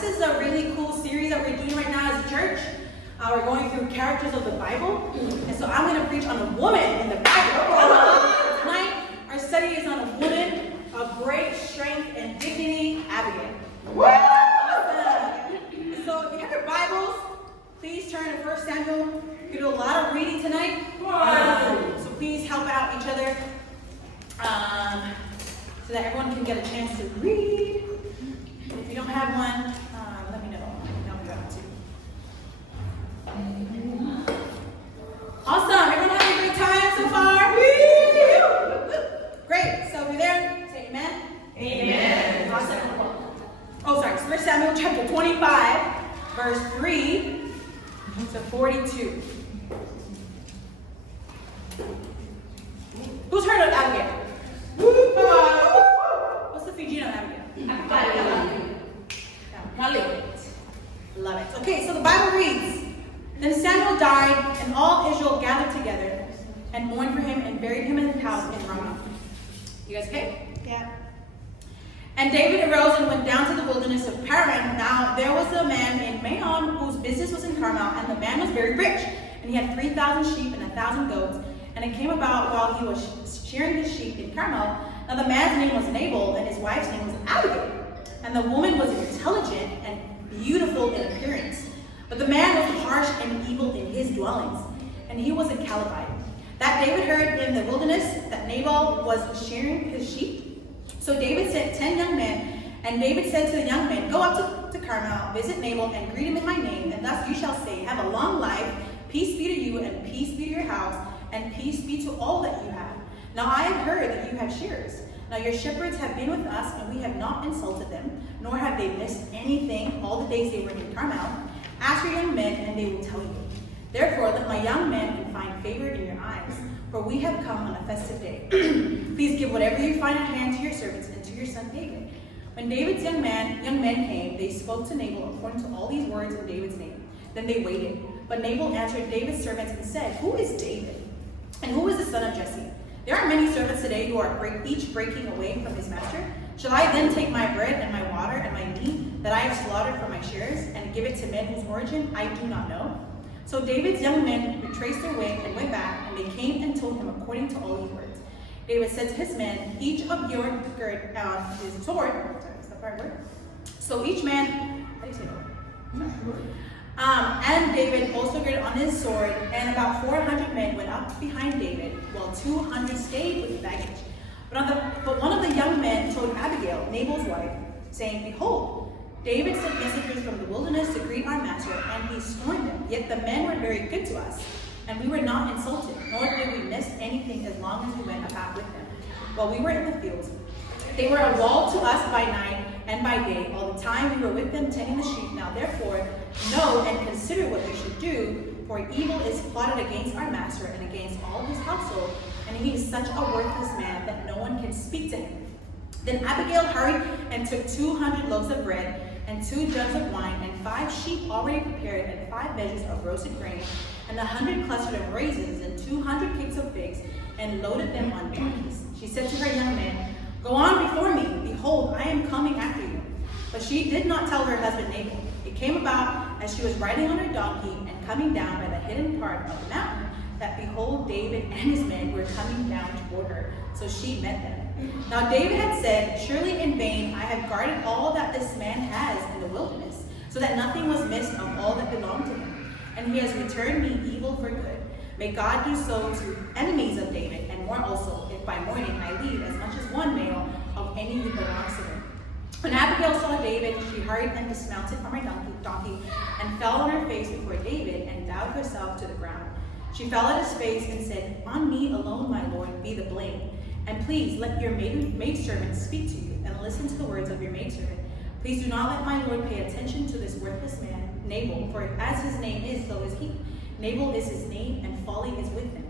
this is a really cool series that we're doing right now as a church. We're going through characters of the Bible. And so I'm going to preach on a woman in the Bible. Tonight, our study is on a woman of great strength and dignity, Abigail. Awesome. So if you have your Bibles, please turn to 1 Samuel. We do a lot of reading tonight. So please help out each other so that everyone can get a chance to read. If you don't have one, let me know. I can help you out too. Awesome. Everyone having a great time so far? Great. So if you're there, say amen. Amen. Awesome. Oh, sorry. 1 Samuel chapter 25, verse 3 to 42. Who's heard of Abigail? What's the Fijian of Abigail? Love it. Okay, so the Bible reads, Then Samuel died, and all Israel gathered together and mourned for him and buried him in his house in Ramah. You guys okay? Yeah. And David arose and went down to the wilderness of Paran. Now there was a man named Maon whose business was in Carmel, and the man was very rich, and he had 3,000 sheep and 1,000 goats. And it came about while he was shearing his sheep in Carmel. Now the man's name was Nabal, and his wife's name was Abigail. And the woman was intelligent and beautiful in appearance. But the man was harsh and evil in his dwellings, and he was a Calebite. That David heard in the wilderness that Nabal was shearing his sheep. So David sent 10 young men, and David said to the young men, Go up to Carmel, visit Nabal, and greet him in my name, and thus you shall say, Have a long life, peace be to you, and peace be to your house, and peace be to all that you have. Now I have heard that you have shearers. Now your shepherds have been with us, and we have not insulted them, nor have they missed anything all the days they were in Carmel. Ask your young men, and they will tell you. Therefore, let my young men can find favor in your eyes, for we have come on a festive day. Please give whatever you find at hand to your servants and to your son David. When David's young men came, they spoke to Nabal according to all these words in David's name. Then they waited. But Nabal answered David's servants and said, Who is David? And who is the son of Jesse? There are many servants today who are each breaking away from his master. Shall I then take my bread and my water and my meat that I have slaughtered for my shearers and give it to men whose origin I do not know? So David's young men retraced their way and went back, and they came and told him according to all these words. David said to his men, Each of your gird his sword. Sorry, is that the right word? So each man, how do you say that? And David also girded on his sword, and about 400 men went up behind David, while 200 stayed with baggage. But one of the young men told Abigail, Nabal's wife, saying, Behold, David sent messengers from the wilderness to greet our master, and he scorned them. Yet the men were very good to us, and we were not insulted, nor did we miss anything as long as we went about with them. While we were in the fields, they were a wall to us by night and by day, all the time we were with them tending the sheep. Now therefore, know and consider what you should do, for evil is plotted against our master and against all his household, and he is such a worthless man that no one can speak to him. Then Abigail hurried and took 200 loaves of bread, and 2 jugs of wine, and 5 sheep already prepared, and 5 measures of roasted grain, and 100 clusters of raisins, and 200 cakes of figs, and loaded them on donkeys. She said to her young men, Go on before me, behold, I am coming after you. But she did not tell her husband Nabal. It came about, as she was riding on her donkey, and coming down by the hidden part of the mountain, that behold, David and his men were coming down toward her. So she met them. Now David had said, Surely in vain I have guarded all that this man has in the wilderness, so that nothing was missed of all that belonged to him. And he has returned me evil for good. May God do so to enemies of David, and more also, if by morning I leave as much as one male of any who belongs to him. When Abigail saw David, she hurried and dismounted from her donkey, and fell on her face before David, and bowed herself to the ground. She fell at his face and said, On me alone, my lord, be the blame. And please let your maidservant speak to you, and listen to the words of your maidservant. Please do not let my lord pay attention to this worthless man, Nabal, for as his name is, so is he. Nabal is his name, and folly is with him.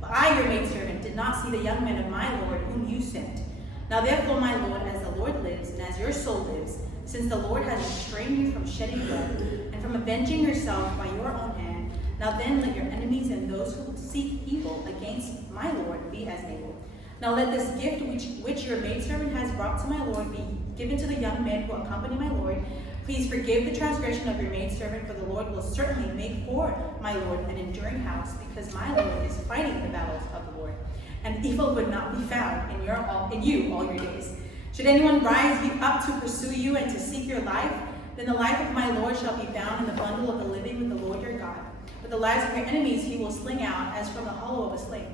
But I, your maidservant, did not see the young men of my lord whom you sent. Now therefore, my lord, as the Lord lives, and as your soul lives, since the Lord has restrained you from shedding blood, and from avenging yourself by your own hand, now then let your enemies and those who seek evil against my lord be as Nabal. Now let this gift which your maidservant has brought to my lord be given to the young men who accompany my lord, Please forgive the transgression of your maidservant, for the Lord will certainly make for my Lord an enduring house, because my Lord is fighting the battles of the Lord, and evil would not be found in you all your days. Should anyone rise you up to pursue you and to seek your life, then the life of my Lord shall be found in the bundle of the living with the Lord your God. But the lives of your enemies he will sling out as from the hollow of a sling.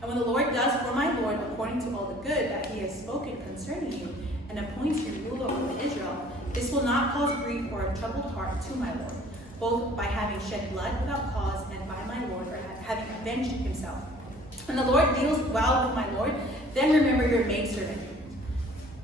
And when the Lord does for my Lord according to all the good that he has spoken concerning you, and appoints you ruler over Israel, this will not cause grief or a troubled heart to my Lord, both by having shed blood without cause and by my Lord for having avenged himself. When the Lord deals well with my Lord, then remember your maidservant.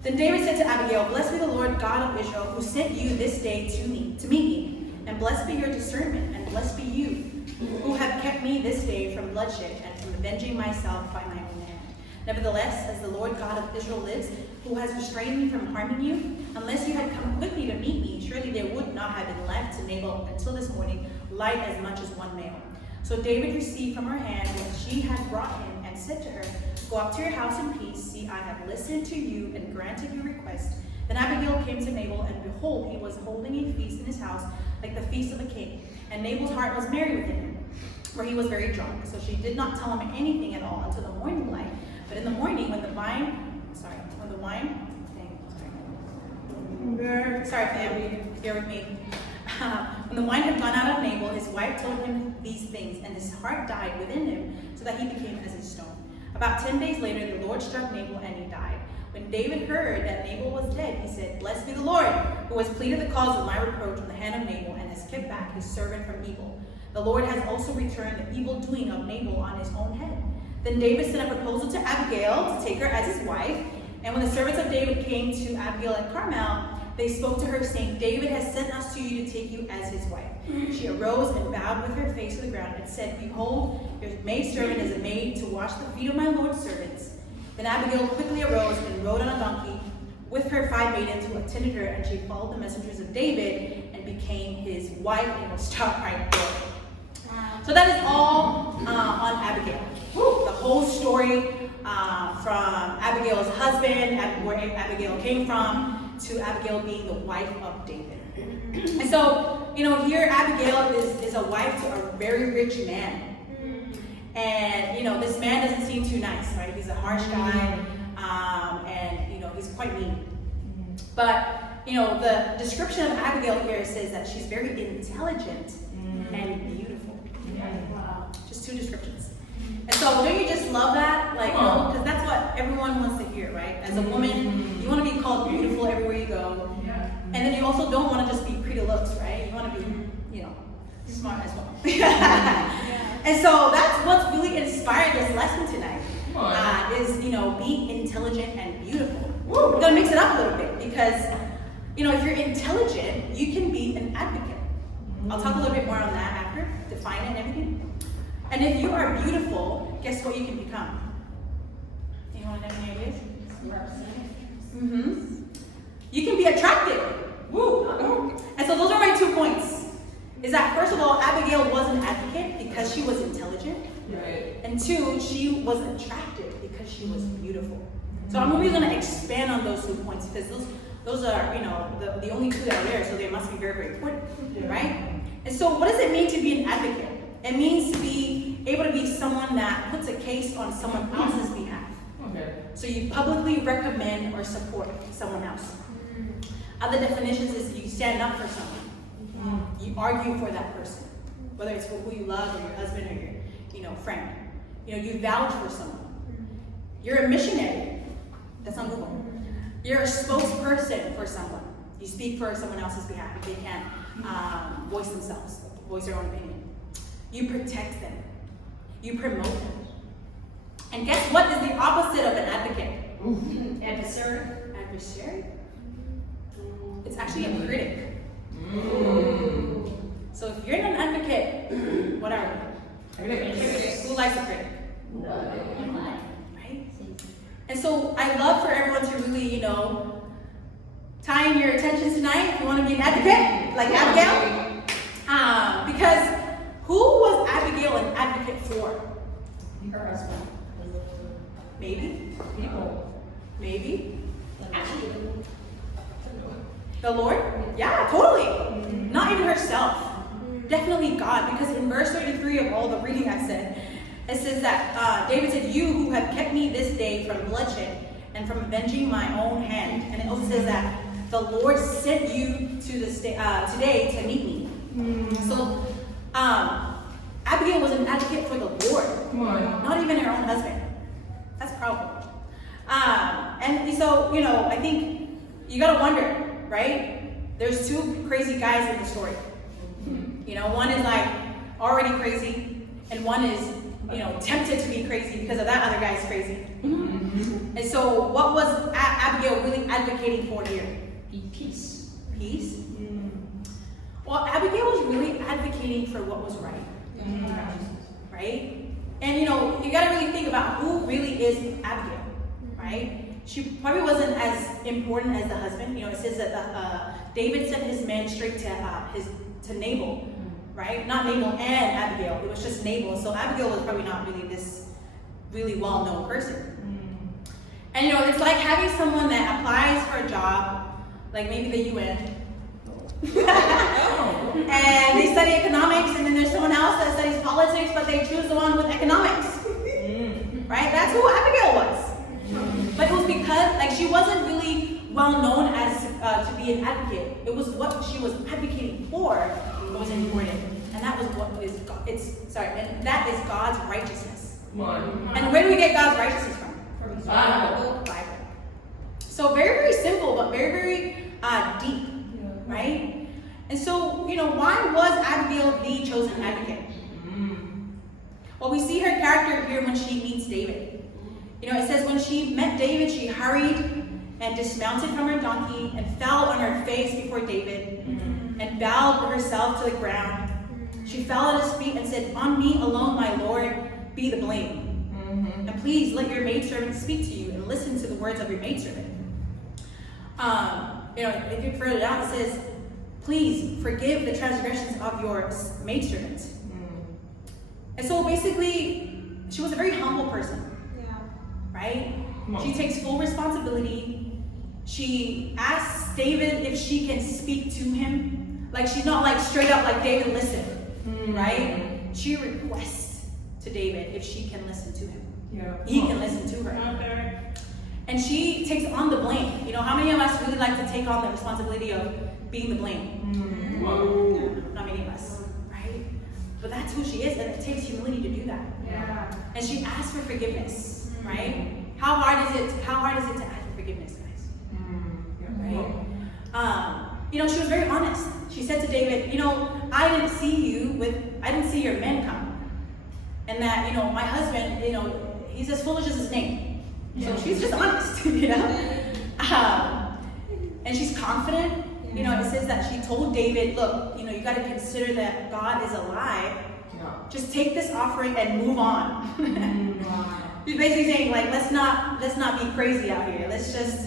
Then David said to Abigail, Blessed be the Lord God of Israel, who sent you this day to meet me. And blessed be your discernment, and blessed be you, who have kept me this day from bloodshed and from avenging myself by my own hand. Nevertheless, as the Lord God of Israel lives, who has restrained me from harming you, unless you had come quickly to meet me, surely there would not have been left to Nabal until this morning light as much as one male. So David received from her hand what she had brought him, and said to her, Go up to your house in peace. See, I have listened to you and granted your request. Then Abigail came to Nabal, and behold, he was holding a feast in his house, like the feast of a king. And Nabal's heart was merry within him, for he was very drunk. So she did not tell him anything at all until the morning light. But in the morning, when the wine, bear with me. When the wine had gone out of Nabal, his wife told him these things, and his heart died within him, so that he became as a stone. About 10 days later, the Lord struck Nabal, and he died. When David heard that Nabal was dead, he said, Blessed be the Lord, who has pleaded the cause of my reproach from the hand of Nabal, and has kept back his servant from evil. The Lord has also returned the evil doing of Nabal on his own head. Then David sent a proposal to Abigail to take her as his wife. And when the servants of David came to Abigail at Carmel, they spoke to her, saying, David has sent us to you to take you as his wife. She arose and bowed with her face to the ground and said, Behold, your maidservant is a maid to wash the feet of my Lord's servants. Then Abigail quickly arose and rode on a donkey with her 5 maidens who attended her, and she followed the messengers of David and became his wife. And we'll stop right there. So that is all on Abigail. The whole story from Abigail's husband, where Abigail came from, to Abigail being the wife of David. And so, here Abigail is a wife to a very rich man. And, this man doesn't seem too nice, right? He's a harsh guy, and, he's quite mean. But, the description of Abigail here says that she's very intelligent and beautiful. Wow. Just 2 descriptions. And so, don't you just love that? Because that's what everyone wants to hear, right? As a woman, you want to be called beautiful everywhere you go. And then you also don't want to just be pretty looks, right? You want to be, smart as well. And so that's what's really inspired this lesson tonight. Is, be intelligent and beautiful. We're going to mix it up a little bit because, if you're intelligent, you can be an advocate. I'll talk a little bit more on that after, define it and everything. And if you are beautiful, guess what you can become? Anyone have any ideas? You can be attractive. Woo! And so those are my 2 points. Is that first of all, Abigail was an advocate because she was intelligent. Right. And 2, she was attractive because she was beautiful. So I'm really going to expand on those 2 points because those are, the only 2 that are there, so they must be very, very important, right? And so what does it mean to be an advocate? It means to be able to be someone that puts a case on someone else's behalf. Okay. So you publicly recommend or support someone else. Other definitions is you stand up for someone. You argue for that person, whether it's for who you love or your husband or your, friend. You vouch for someone. You're a missionary. That's on Google. You're a spokesperson for someone. You speak for someone else's behalf if they can't voice their own opinion. You protect them. You promote them. And guess what is the opposite of an advocate? Adversary. Adversary? It's actually a critic. So if you're not an advocate, what are we? Who likes a critic? Right? And so I love for everyone to really, tie in your attention tonight if you want to be an advocate, like Abigail. Because who was Abigail an advocate for? Her husband. Maybe. People. Maybe. Actually, The Lord? Yeah, totally. Not even herself. Definitely God, because in verse 33 of all the reading I said, it says that David said, "You who have kept me this day from bloodshed and from avenging my own hand." And it also says that the Lord sent you to this day, today to meet me. So Abigail was an advocate for the Lord, not even her own husband. That's powerful. And so, I think you gotta wonder, right? There's two crazy guys in the story. One is like already crazy, and one is, tempted to be crazy because of that other guy's crazy. And so, what was Abigail really advocating for here? Peace. Peace? Well, Abigail was really advocating for what was right. Right? And, you gotta really think about who really is Abigail, right? She probably wasn't as important as the husband. It says that David sent his men straight to Nabal, right? Not Nabal and Abigail. It was just Nabal. So Abigail was probably not really this really well-known person. And it's like having someone that applies for a job, like maybe the UN, and they study economics, and then there's someone else that studies politics, but they choose the one with economics, right? That's who Abigail was. But it was because, she wasn't really well known as to be an advocate. It was what she was advocating for that was important, and that was and that is God's righteousness. And where do we get God's righteousness from? From the Bible. So very, very simple, but very, very deep, right? And so, why was Abigail the chosen advocate? Well, we see her character here when she meets David. It says when she met David, she hurried and dismounted from her donkey and fell on her face before David and bowed herself to the ground. She fell at his feet and said, "On me alone, my Lord, be the blame. And please let your maidservant speak to you and listen to the words of your maidservant." If you further down, it says, "Please forgive the transgressions of your maidservant." And so basically, she was a very humble person. Right? She takes full responsibility. She asks David if she can speak to him. She's not straight up like, "David, listen." Right? She requests to David if she can listen to him. He can listen to her. And she takes on the blame. How many of us really like to take on the responsibility of being the blame? Not many of us, right? But that's who she is, and it takes humility to do that. And she asks for forgiveness. Right? How hard is it to ask for forgiveness, guys? Right? She was very honest. She said to David, I didn't see your men come. And that, my husband, he's as foolish as his name. So she's just honest, and she's confident. It says that she told David, "Look, you got to consider that God is alive. Just take this offering and move on." She's basically saying, let's not be crazy out here. Let's just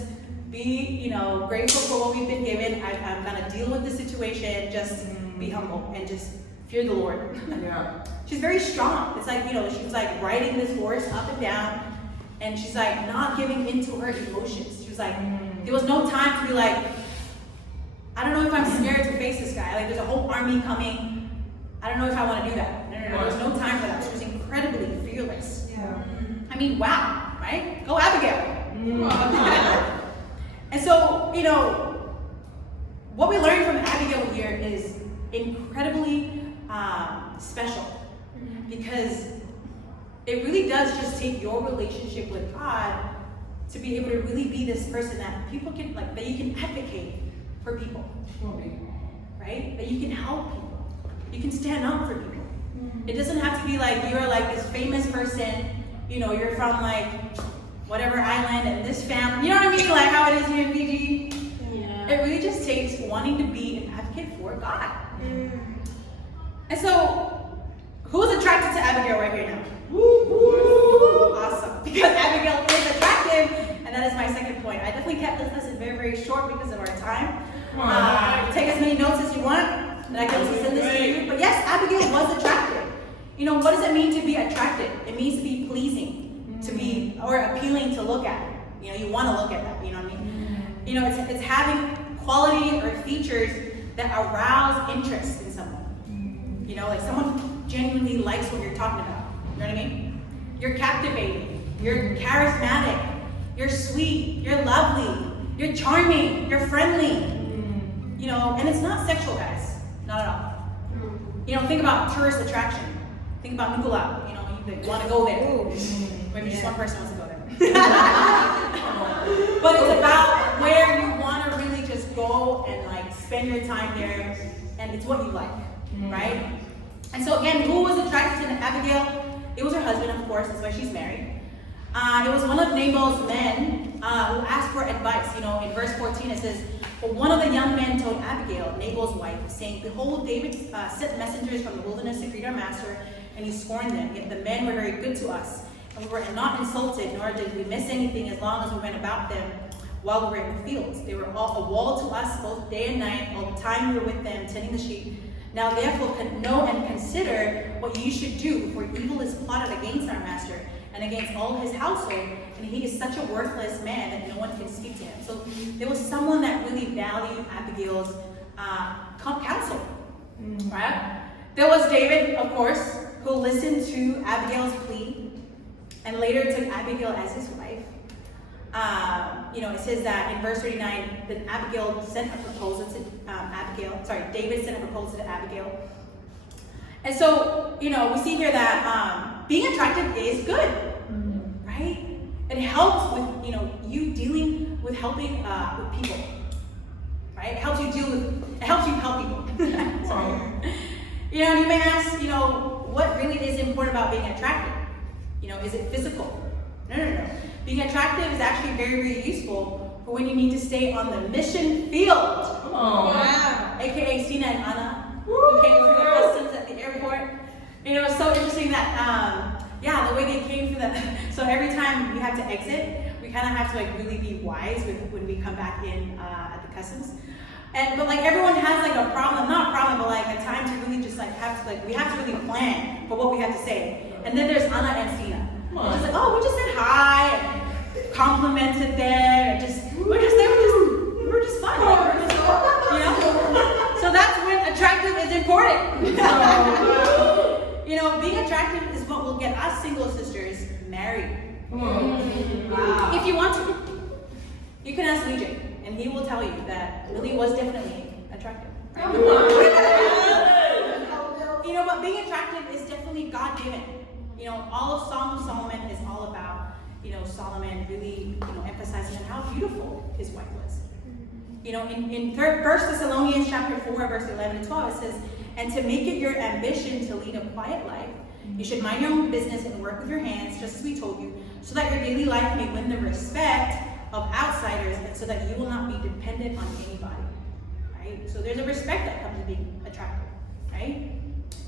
be, grateful for what we've been given. I'm gonna deal with the situation. Just be humble and just fear the Lord. She's very strong. It's she was riding this horse up and down, and she's not giving into her emotions. She was there was no time to be I don't know if I'm scared to face this guy. There's a whole army coming. I don't know if I want to do that. No. There's no time for that. She was incredibly fearless. I mean, wow, right? Go Abigail. And so, what we learn from Abigail here is incredibly special, because it really does just take your relationship with God to be able to really be this person that people can, that you can advocate for people, right? That you can help people. You can stand up for people. It doesn't have to be you're this famous person. You're from whatever island and this family. You know what I mean? How it is here in Fiji. It really just takes wanting to be an advocate for God. And so, who's attracted to Abigail right here now? Awesome. Because Abigail is attractive, and that is my second point. I definitely kept this lesson very, very short because of our time. Take as many notes as you want, and I can send this to you. But yes, Abigail was attractive. What does it mean to be attractive? It means to be pleasing, to be, or appealing to look at. You want to look at that, you know what I mean? It's having quality or features that arouse interest in someone. You know, like someone genuinely likes what you're talking about. You know what I mean? You're captivating. You're charismatic. You're sweet. You're lovely. You're charming. You're friendly. You know, and it's not sexual, guys. Not at all. You know, think about tourist attraction. Think about Nicolau. You know, you want to go there. Maybe just one person wants to go there. But it's about where you want to really just go and like spend your time there, and it's what you like, right? And so again, who was attracted to Abigail? It was her husband, of course. That's why she's married. It was one of Nabal's men who asked for advice. You know, in verse 14 it says, "But one of the young men told Abigail, Nabal's wife, saying, 'Behold, David sent messengers from the wilderness to greet our master, and he scorned them. Yet the men were very good to us, and we were not insulted, nor did we miss anything as long as we went about them while we were in the fields. They were all a wall to us both day and night, all the time we were with them, tending the sheep. Now therefore know and consider what you should do, for evil is plotted against our master and against all his household, and he is such a worthless man that no one can speak to him.'" So there was someone that really valued Abigail's counsel, right? There was David, of course, who listened to Abigail's plea and later took Abigail as his wife. You know, it says that in verse 39 that Abigail sent a proposal to David sent a proposal to Abigail. And so, you know, we see here that being attractive is good, right? It helps with, you know, you dealing with helping with people, right? It helps you help people. Sorry. You know, and you may ask, you know, what really is important about being attractive? You know, is it physical? No. Being attractive is actually very, very useful for when you need to stay on the mission field. Oh, wow. AKA Sina and Anna, who came through the customs at the airport. You know, it's so interesting that, the way they came through that. So every time we have to exit, we kind of have to like really be wise when we come back in at the customs. But like everyone has like a problem, not a problem, but like a time to really just like we have to really plan for what we have to say. And then there's Anna and Sina. It's just like, oh, we just said hi and complimented them, and we're just fun. You know? So that's when attractive is important. So, you know, being attractive is what will get us single sisters married. Wow. If you want to. You can ask Vijay, and he will tell you that Lily was definitely attractive. Right? You know, but being attractive is definitely God-given. You know, all of Song of Solomon is all about, you know, Solomon really, you know, emphasizing on how beautiful his wife was. You know, in 1 Thessalonians chapter 4, verse 11 and 12, it says, "And to make it your ambition to lead a quiet life, you should mind your own business and work with your hands, just as we told you, so that your daily life may win the respect of outsiders, and so that you will not be dependent on anybody." Right? So there's a respect that comes with being attractive, right?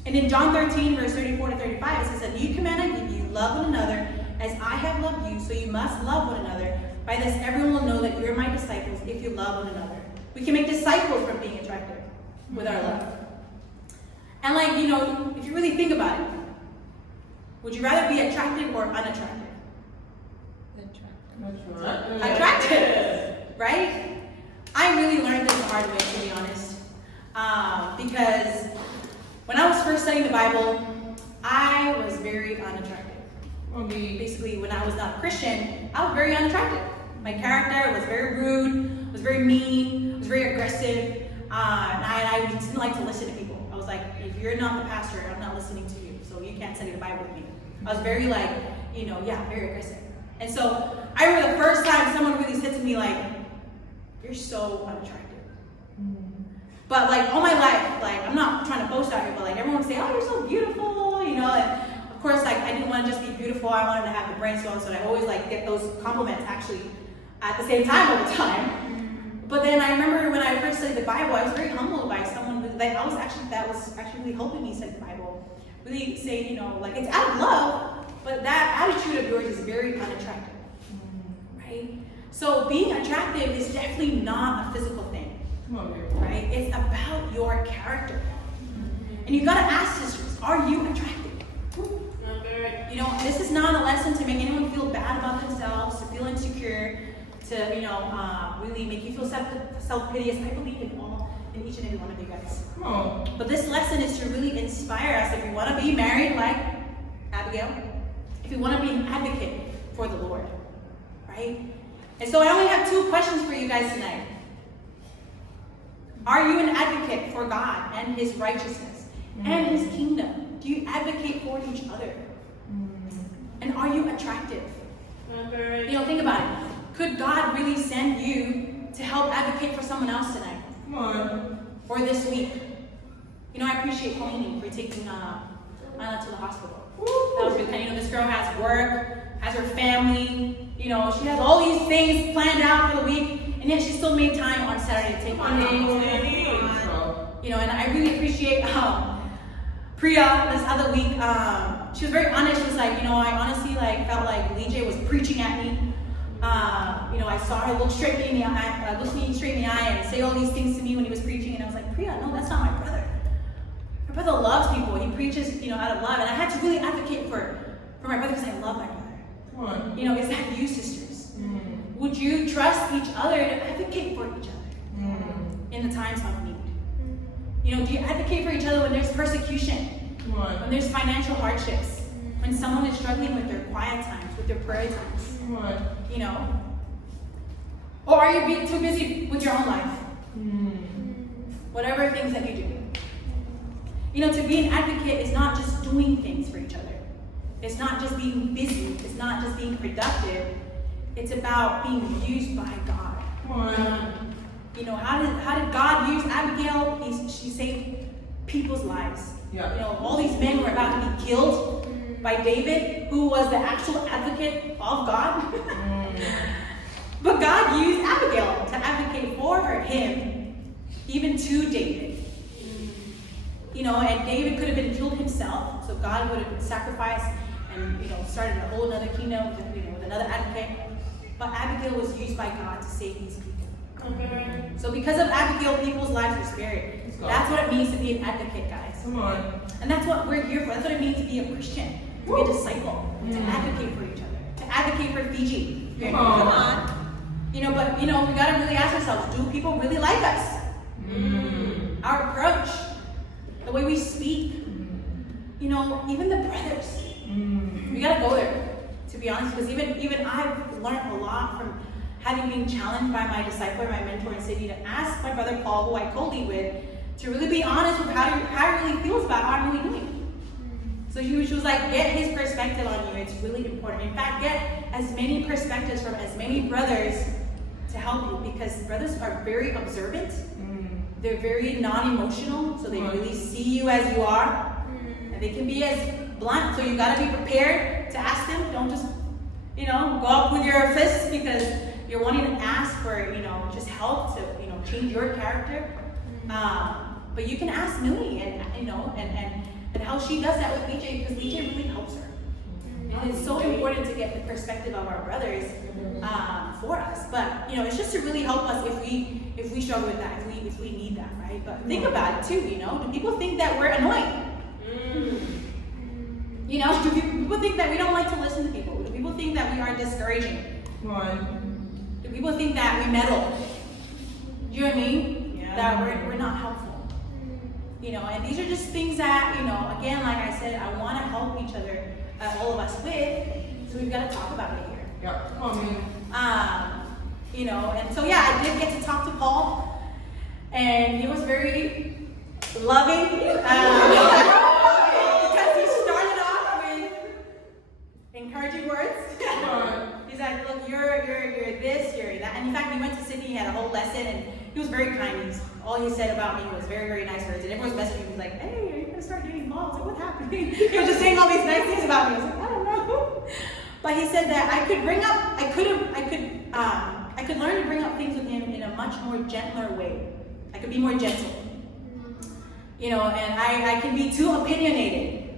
And in John 13, verse 34 to 35, it says, "A new command I give you, love one another as I have loved you, so you must love one another. By this everyone will know that you're my disciples if you love one another." We can make disciples from being attractive with our love. And like, you know, if you really think about it, would you rather be attractive or unattractive? Attractive, right? I really learned this the hard way, to be honest. Because when I was first studying the Bible, I was very unattractive. Basically, when I was not a Christian, I was very unattractive. My character was very rude, was very mean, was very aggressive, and I didn't like to listen to people. I was like, if you're not the pastor, I'm not listening to you, so you can't study the Bible with me. I was very like, you know, very aggressive. And so I remember the first time someone really said to me like, "You're so unattractive." But like all my life, like I'm not trying to boast out here, but like everyone would say, "Oh, you're so beautiful," you know. And of course, like I didn't want to just be beautiful. I wanted to have the brain swell, so I always like get those compliments actually at the same time all the time. But then I remember when I first studied the Bible, I was very humbled by someone that was actually really helping me study the Bible, really saying, you know, like it's out of love. But that attitude of yours is very unattractive, right? So being attractive is definitely not a physical thing, right? It's about your character. And you gotta ask sisters, are you attractive? You know, this is not a lesson to make anyone feel bad about themselves, to feel insecure. to really make you feel self-piteous. I believe in each and every one of you guys. Come on. But this lesson is to really inspire us if we want to be married like Abigail, if we want to be an advocate for the Lord, right? And so I only have 2 questions for you guys tonight. Are you an advocate for God and His righteousness and His kingdom? Do you advocate for each other? And are you attractive? Think about it. Could God really send you to help advocate for someone else tonight? Come on. Or this week? I appreciate Colleen for taking Isla to the hospital. That was really kind. This girl has work, has her family. She has all these things planned out for the week, and yet she still made time on Saturday to take on and I really appreciate Priya this other week. She was very honest. She was like, I honestly felt like Lee J was preaching at me. I saw her look straight in the eye, look me straight in the eye, and say all these things to me when he was preaching, and I was like, Priya, no, that's not my brother. My brother loves people. He preaches, out of love, and I had to really advocate for my brother because I love my brother. Come on. Is that you, sisters? Would you trust each other to advocate for each other in the times of need? Do you advocate for each other when there's persecution, when there's financial hardships, when someone is struggling with their quiet times, with their prayer times? Or are you too busy with your own life? Whatever things that you do. To be an advocate is not just doing things for each other. It's not just being busy. It's not just being productive. It's about being used by God. How did God use Abigail? She saved people's lives. Yeah. All these men were about to be killed by David, who was the actual advocate of God. But God used Abigail to advocate for him, even to David. And David could have been killed himself, so God would have been sacrificed and started a whole other kingdom with another advocate. But Abigail was used by God to save these people. So because of Abigail, people's lives were spared. That's what it means to be an advocate, guys. Come on. And that's what we're here for. That's what it means to be a Christian, to be a disciple, to advocate for each other, to advocate for Fiji. Come on. But we gotta really ask ourselves: do people really like us? Our approach, the way we speak. Even the brothers. We gotta go there, to be honest, because even I've learned a lot from having been challenged by my discipler, my mentor in Sydney, to ask my brother Paul, who I co-lead with, to really be honest with how he really feels about how I'm really doing. So she was like, get his perspective on you. It's really important. In fact, get as many perspectives from as many brothers to help you, because brothers are very observant. They're very non-emotional, so they really see you as you are. And they can be as blunt, so you gotta be prepared to ask them. Don't just, go up with your fists because you're wanting to ask for, just help to, change your character. But you can ask Millie and how she does that with BJ, because BJ really helps her. And it's so important to get the perspective of our brothers for us. But it's just to really help us if we struggle with that, if we need that, right? But think about it too. Do people think that we're annoying? Do people think that we don't like to listen to people? Do people think that we are discouraging? Do people think that we meddle? Do you know what I mean? Yeah. That we're not helpful. And these are just things that, again, like I said, I want to help each other, all of us with, so we've got to talk about it here. Yeah, come on, man. And so I did get to talk to Paul, and he was very loving, because he started off with encouraging words. He's like, look, you're this, you're that. And in fact, we went to Sydney, he had a whole lesson, and he was very kind. All he said about me was very, very nice words. And everyone was messaging me, he was like, hey, are you going to start dating moms? Like, what happened? He was just saying all these nice things about me. I was like, I don't know. But he said that I could learn to bring up things with him in a much more gentler way. I could be more gentle. And I can be too opinionated.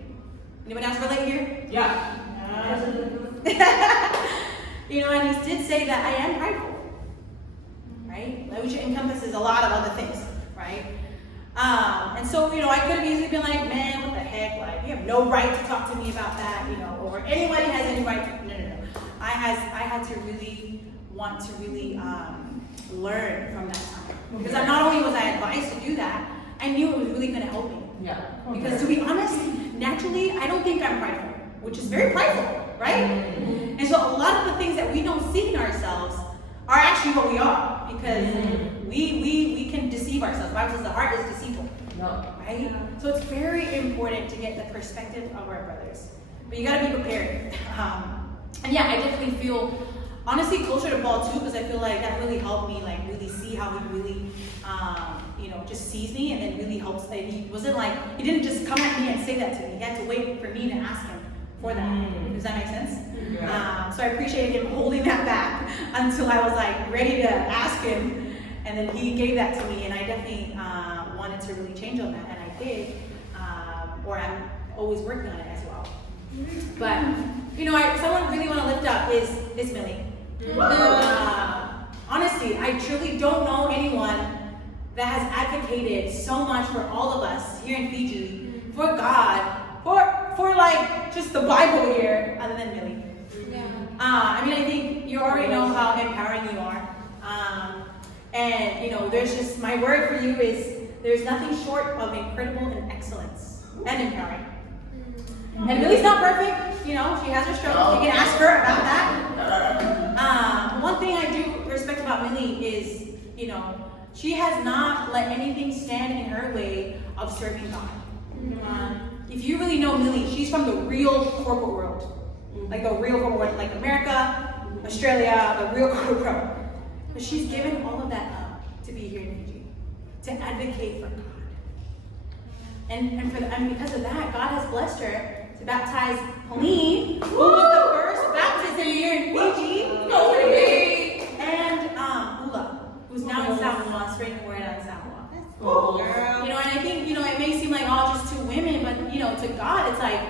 Anyone else relate here? Yeah. And he did say that I am prideful. Right? Which encompasses a lot of other things, right? And so, I could have easily been like, man, what the heck? Like, you have no right to talk to me about that, or anybody has any right to, no. I had to really want to really learn from that time. Because not only was I advised to do that, I knew it was really going to help me. Yeah. Because to be honest, naturally, I don't think I'm prideful, which is very prideful, right? And so a lot of the things that we don't see in ourselves are actually what we are, because we can deceive ourselves. The Bible says the heart is deceitful, right? So it's very important to get the perspective of our brothers. But you got to be prepared. And yeah, I definitely feel, honestly, closer to Paul too, because I feel like that really helped me, like, really see how he really, just sees me, and then really helps. That he wasn't like, he didn't just come at me and say that to me. He had to wait for me to ask him for that. Does that make sense? Yeah. So I appreciated him holding that back until I was like ready to ask him, and then he gave that to me, and I definitely wanted to really change on that, and I did, or I'm always working on it as well. But someone really want to lift up is Millie. Honestly, I truly don't know anyone that has advocated so much for all of us here in Fiji, for God, for like just the Bible here, other than Millie. I think you already know how empowering you are. And there's just, my word for you is, there's nothing short of incredible and excellence and empowering. And Millie's not perfect, she has her struggles. You can ask her about that. One thing I do respect about Millie is, she has not let anything stand in her way of serving God. If you really know Millie, she's from the real corporate world. Like the real corporate world, like America, Australia, the real corporate world. But she's given all of that up to be here in Fiji, to advocate for God. And because of that, God has blessed her to baptize Pauline, who was the first baptism here in Fiji, and Ula, who's now in Samoa, spreading the word out in Samoa. Cool, girl. And I think, it may seem like, just two women, but, to God, it's like,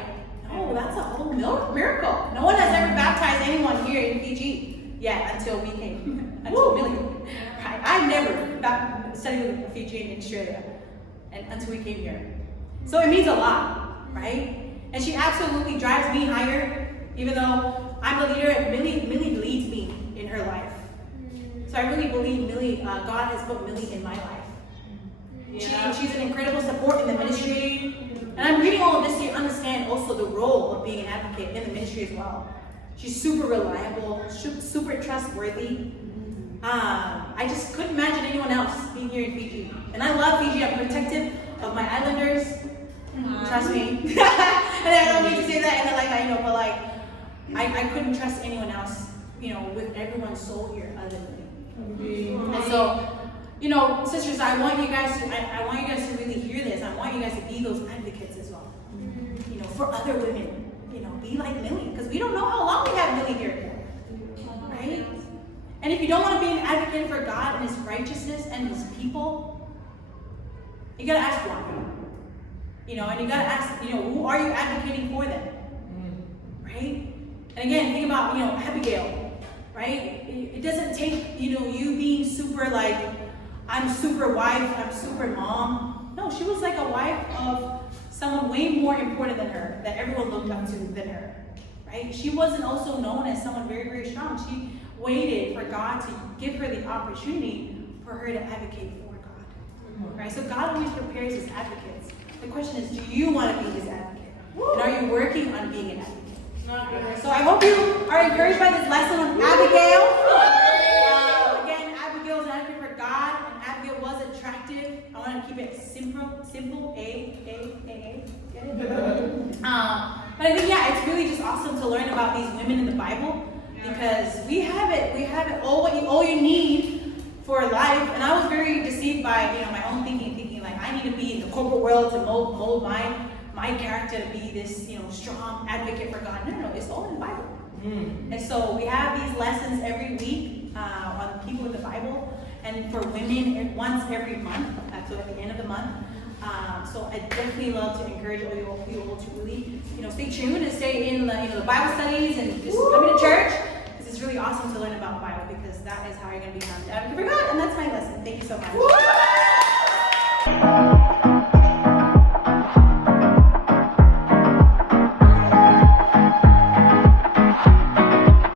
no, that's a whole miracle. No one has ever baptized anyone here in Fiji yet until we came, until Millie. Right? I've never studied with a Fijian in Australia until we came here. So it means a lot, right? And she absolutely drives me higher, even though I'm the leader. Millie leads me in her life. So I really believe Millie, God has put Millie in my life. She's an incredible support in the ministry. And I'm reading all of this to understand also the role of being an advocate in the ministry as well. She's super reliable, super trustworthy. I just couldn't imagine anyone else being here in Fiji. And I love Fiji. I'm protective of my islanders. Trust me. And I don't mean to say that in the like, but like, I couldn't trust anyone else, with everyone's soul here other than me. And so, sisters, I want you guys to really hear this. I want you guys to be those advocates as well. For other women. Be like Millie, because we don't know how long we have Millie here for, right? And if you don't want to be an advocate for God and His righteousness and His people, you gotta ask why. And you gotta ask, who are you advocating for them, right? And again, think about, Abigail, right? It doesn't take, you being super like, I'm super wife, I'm super mom. No, she was like a wife of someone way more important than her, that everyone looked up to than her, right? She wasn't also known as someone very, very strong. She waited for God to give her the opportunity for her to advocate for God, right? So God always prepares His advocates. The question is, do you want to be His advocate? And are you working on being an advocate? So I hope you are encouraged by this lesson on Abigail. Again, Abigail is an advocate for God, and Abigail was attractive. I want to keep it simple, A. Get it? But I think, it's really just awesome to learn about these women in the Bible, because we have it all you need for life. And I was very deceived by my own thinking like I need to be in the corporate world to mold my character to be this strong advocate for God. No, it's all in the Bible. And so we have these lessons every week on people in the Bible, and for women once every month, so at the end of the month. So I definitely love to encourage you all to really stay tuned and stay in the Bible studies and just come to church, because it's really awesome to learn about the Bible, because that is how you're going to become an advocate for God, and